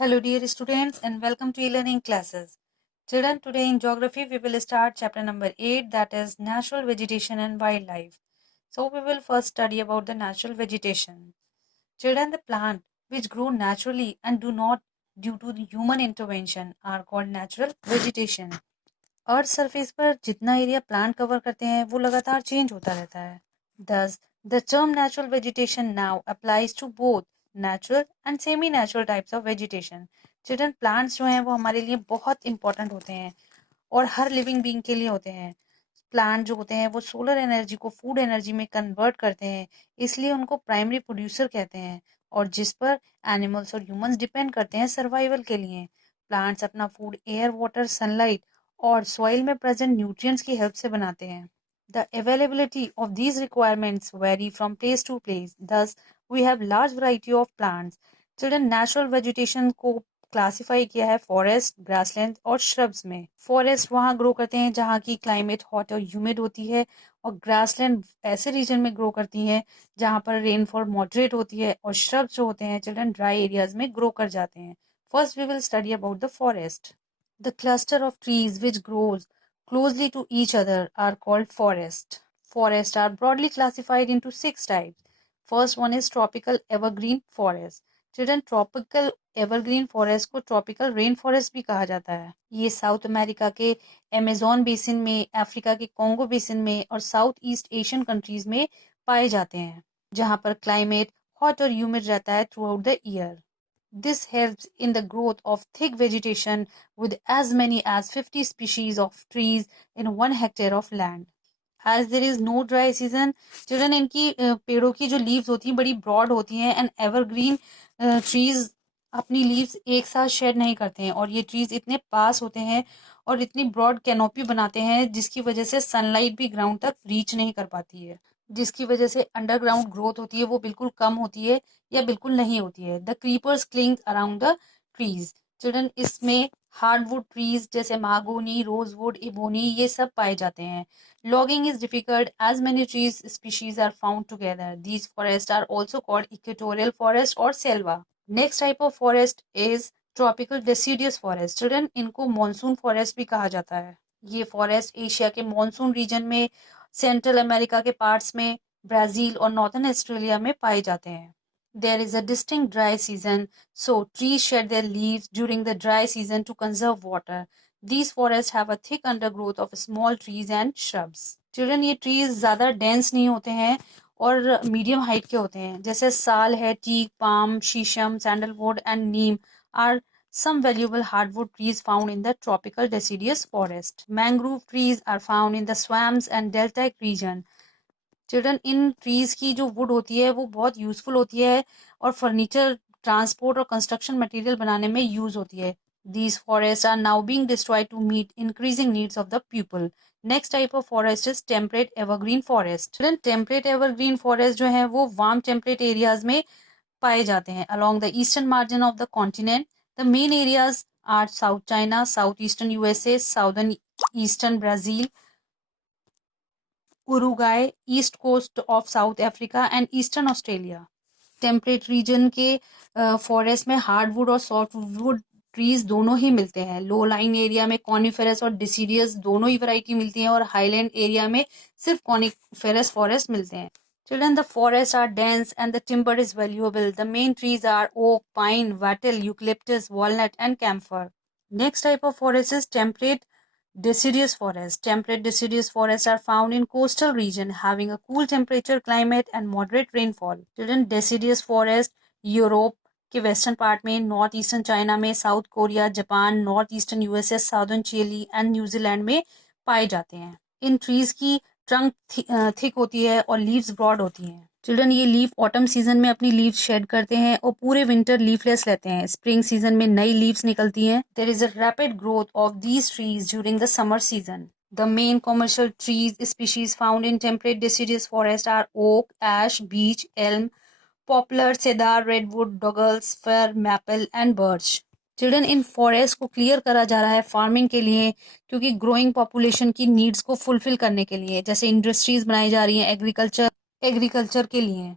Hello dear students and welcome to e-learning classes. Children, today in geography we will start chapter number 8, that is natural vegetation and wildlife. So we will first study about the natural vegetation. Children, the plant which grow naturally and do not due to the human intervention are called natural vegetation. Earth surface पर जितना area plant cover करते हैं वो लगातार change होता रहता है. Thus, the term natural vegetation now applies to both natural and semi natural types of vegetation. Children, plants जो हैं वो हमारे लिए बहुत इंपॉर्टेंट होते हैं और हर लिविंग बीइंग के लिए होते हैं. प्लांट जो होते हैं वो सोलर एनर्जी को फूड एनर्जी में कन्वर्ट करते हैं, इसलिए उनको प्राइमरी प्रोड्यूसर कहते हैं और जिस पर एनिमल्स और ह्यूमंस डिपेंड करते हैं सर्वाइवल के लिए. प्लांट्स अपना फूड एयर, वाटर, सनलाइट और सॉइल में प्रेजेंट न्यूट्रिएंट्स की हेल्प से बनाते हैं. The availability of these requirements vary from place to place. Thus, we have large variety of plants. Children, natural vegetation को क्लासिफाई किया है फॉरेस्ट, ग्रासलैंड और श्रब्स में. फॉरेस्ट वहाँ ग्रो करते हैं जहाँ की क्लाइमेट हॉट और ह्यूमिड होती है और ग्रासलैंड ऐसे रीजन में ग्रो करती हैं जहाँ पर रेनफॉल मॉडरेट होती है और श्रब्स जो होते हैं चिल्ड्रन ड्राई एरियाज में ग्रो कर जाते हैं. First we will study about the forest. The cluster of trees which grows closely to each other are called forest. Forests are broadly classified into 6 types. First one is tropical evergreen forest. Children, tropical evergreen forest को tropical rain forest भी कहा जाता है. ये south America के Amazon basin में, Africa के Congo basin में और साउथ ईस्ट एशियन कंट्रीज में पाए जाते हैं, जहाँ पर क्लाइमेट हॉट और ह्यूमिड रहता है through out the year. This helps in the growth of thick vegetation with as many as 50 species of trees in 1 hectare of land. As there is no dry season, children, इनकी पेड़ों की जो leaves होती हैं बड़ी broad होती हैं and evergreen trees अपनी लीव्स एक साथ शेड नहीं करते हैं और ये ट्रीज इतने पास होते हैं और इतनी ब्रॉड कैनोपी बनाते हैं जिसकी वजह से सनलाइट भी ग्राउंड तक रीच नहीं कर पाती है, जिसकी वजह से अंडरग्राउंड ग्रोथ होती है वो बिल्कुल कम होती है या बिल्कुल नहीं होती है. The creepers cling around the trees. Children, इसमें हार्डवुड ट्रीज जैसे महागोनी, रोजवुड, इबोनी ये सब पाए जाते हैं. Logging is difficult as many trees species are found together. These forests are also called equatorial forest or selva. Next type of forest is tropical deciduous forest. Children, इनको monsoon forest भी कहा जाता है. ये फॉरेस्ट एशिया के monsoon reason में, central America के parts में, ब्राजील और नॉर्थर्न ऑस्ट्रेलिया में पाए जाते हैं. There is a distinct dry season, so trees shed their leaves during the dry season to conserve water. These forests have a thick undergrowth of small trees and shrubs. Children, ये trees ज़्यादा dense नहीं होते हैं और medium height के होते हैं. जैसे साल है, teak, palm, शीशम, sandalwood and neem are some valuable hardwood trees found in the tropical deciduous forest. Mangrove trees are found in the swamps and deltaic region. Children, in trees की जो would होती है वो बहुत यूजफुल होती है और फर्नीचर, ट्रांसपोर्ट और कंस्ट्रक्शन मटेरियल बनाने में यूज होती है. These forests are now being destroyed to meet increasing needs of the people. Next type of forest is temperate evergreen forest. Children, temperate evergreen forest जो है वो वार्म टेम्परेट एरियाज में पाए जाते हैं along the eastern margin of the continent. The main areas are South China, southeastern USA, southern eastern Brazil, Uruguay, east coast of South Africa and eastern Australia. Temperate region के forest में hardwood और softwood trees दोनों ही मिलते हैं. Low line area में coniferous और deciduous दोनों ही वैरायटी मिलती हैं और हाईलैंड एरिया में सिर्फ कॉनिफेरस फॉरेस्ट मिलते हैं. Children, the forests are dense and the timber is valuable. The main trees are oak, pine, wattle, eucalyptus, walnut and camphor. Next type of forest is temperate deciduous forest. Temperate deciduous forests are found in coastal region having a cool temperature climate and moderate rainfall. Children, deciduous forest Europe के western part में, north eastern China में, South Korea, Japan, north eastern USA, southern Chile and New Zealand में पाए जाते हैं. इन trees की trunk thick होती है और लीव्स ब्रॉड होती हैं. चिल्ड्रन, ये लीफ ऑटम सीजन में अपनी लीव्स शेड करते हैं और पूरे विंटर लीफलेस रहते हैं. स्प्रिंग सीजन में नई लीव्स निकलती हैं. There is a rapid growth of these trees during the summer season. The main commercial trees species found in temperate deciduous forest are oak, ash, beech, elm, poplar, cedar, redwood, douglas, fir, maple and birch. Children, in forest को clear करा जा रहा है farming के लिए क्योंकि growing population की needs को फुलफिल करने के लिए, जैसे इंडस्ट्रीज बनाई जा रही हैं एग्रीकल्चर के लिए.